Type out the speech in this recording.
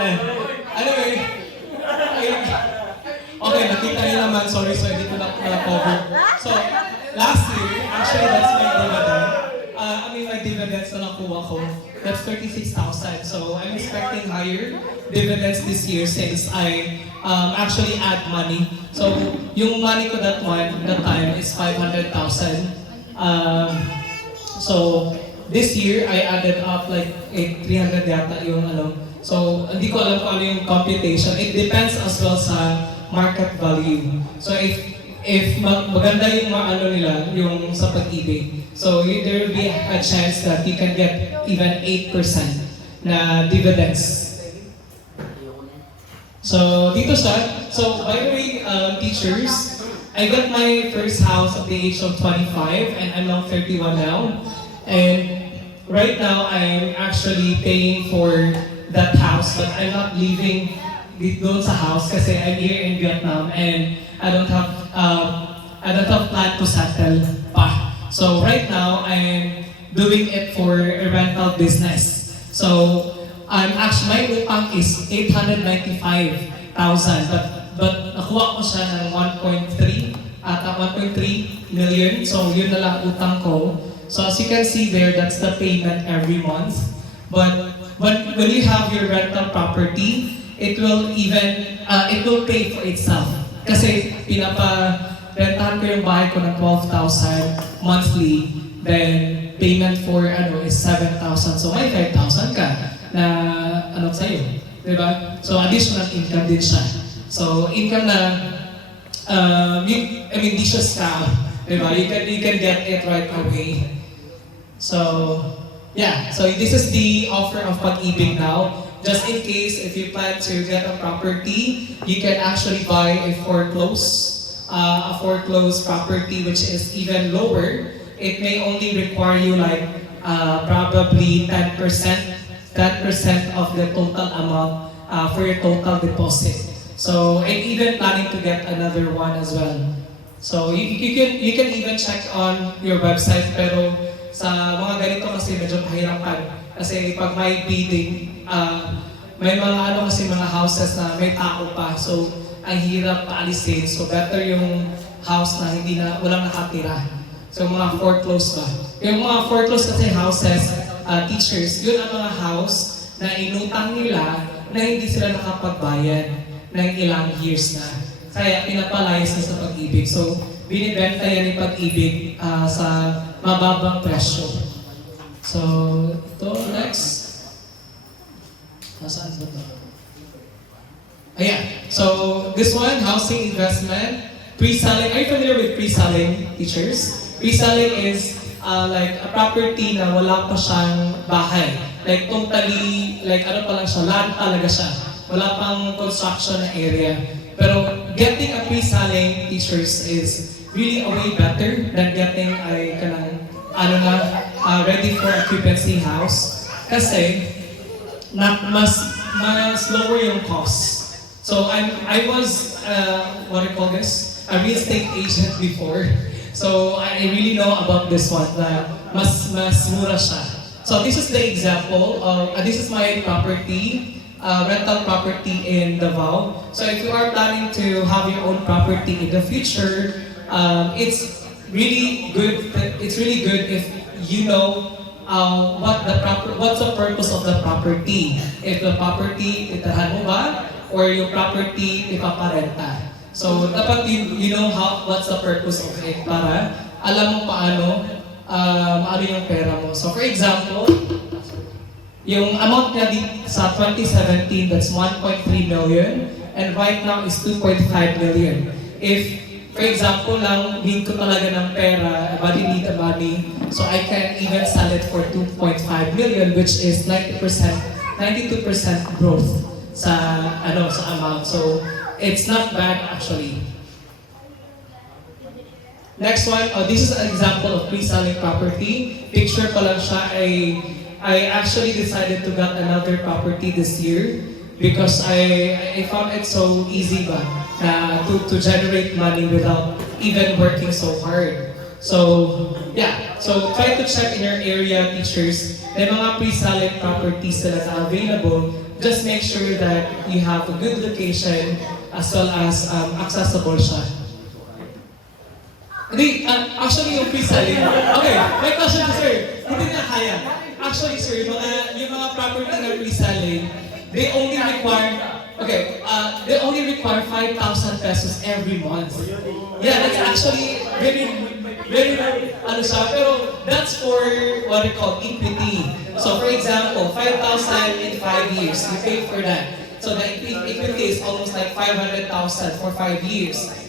Anyway, okay, nakita niyo naman, sorry, hindi ko na-cover. So, last year, actually, that's my dividend. My dividends na nakuha ko, that's 36,000. So, I'm expecting higher dividends this year since I actually add money. So, yung money ko that time is 500,000. So, this year, I added up like 300 yata yung ano. So, hindi ko alam kung ano yung computation. It depends as well sa market value. So, if maganda yung ano nila, yung sa pag-ibig, so there will be a chance that you can get even 8% na dividends. So, dito siya. So, by the way, teachers, I got my first house at the age of 25 and I'm now 31 now. And right now, I'm actually paying for that house, but I'm not living doon sa house kasi I'm here in Vietnam and I don't have plan to settle pa. So right now, I'm doing it for a rental business. So my utang is 895,000, but nakuha ko siya ng 1.3 million. So yun na lang utang ko. So as you can see there, that's the payment every month. But when you have your rental property, it will pay for itself. Kasi rentahan ko yung bahay ko ng 12,000 monthly, then payment for is 7,000. So may 5,000 ka na sa'yo, di ba? So additional income din siya. So income na di siya scam, di ba? You can get it right away. So yeah, so this is the offer of Pag-ibig now. Just in case if you plan to get a property, you can actually buy a foreclosed property which is even lower. It may only require you like probably 10% of the total amount for your total deposit. So and even planning to get another one as well. So you can even check on your website, pero sa mga ganito kasi medyo kahirapan. Kasi pag may bidding, may mga kasi mga houses na may tao pa. So ang hirap paalisin. So better yung house na walang nakatira. So mga foreclosed ba. Yung mga foreclosed kasi houses, teachers, yun ang mga house na inutang nila na hindi sila nakapagbayad ng ilang years na. Kaya pinapalayas na sa Pag-ibig. So binibenta yan ni Pag-ibig sa mababang presyo. So, ito, next. Nasaan ba ito? Ayan. So, this one, housing investment. Pre-selling. Are you familiar with pre-selling, teachers? Pre-selling is like a property na wala pa siyang bahay. Like totally, pa lang siya, land talaga siya. Wala pang construction na area. Pero getting a pre-selling, teachers, is really a way better than getting ready for occupancy house. Kasi mas lower yung cost. So I was what do you call this? A real estate agent before. So I really know about this one na mas mura siya. So this is the example of this is my property. Rental property in Davao. So if you are planning to have your own property in the future, it's really good. It's really good if you know what's the purpose of the property. If the property itahan mo ba, or yung property ipaparenta. So dapat you know what's the purpose of it para alam mo paano yung pera mo. So for example, yung amount niya sa 2017, that's 1.3 million, and right now is 2.5 million. If, for example lang, need ko talaga ng pera, need the money, so I can even sell it for 2.5 million, which is 92% growth sa amount. So, it's not bad actually. Next one, this is an example of pre-selling property. Picture ko lang siya I actually decided to get another property this year because I found it so easy to generate money without even working so hard. So, yeah. So, try to check in your area, teachers. May mga pre-silent properties sila na available. Just make sure that you have a good location as well as accessible siya. Hindi, actually yung pre-silent. Okay, may question to sir. Hindi na kaya. Actually sir, yung mga property na pre-silent, they only require 5,000 pesos every month. Yeah, that's actually very, ano siya, pero that's for what we call equity. So for example, 5,000 in 5 years, you pay for that. So the equity is almost like 500,000 for 5 years.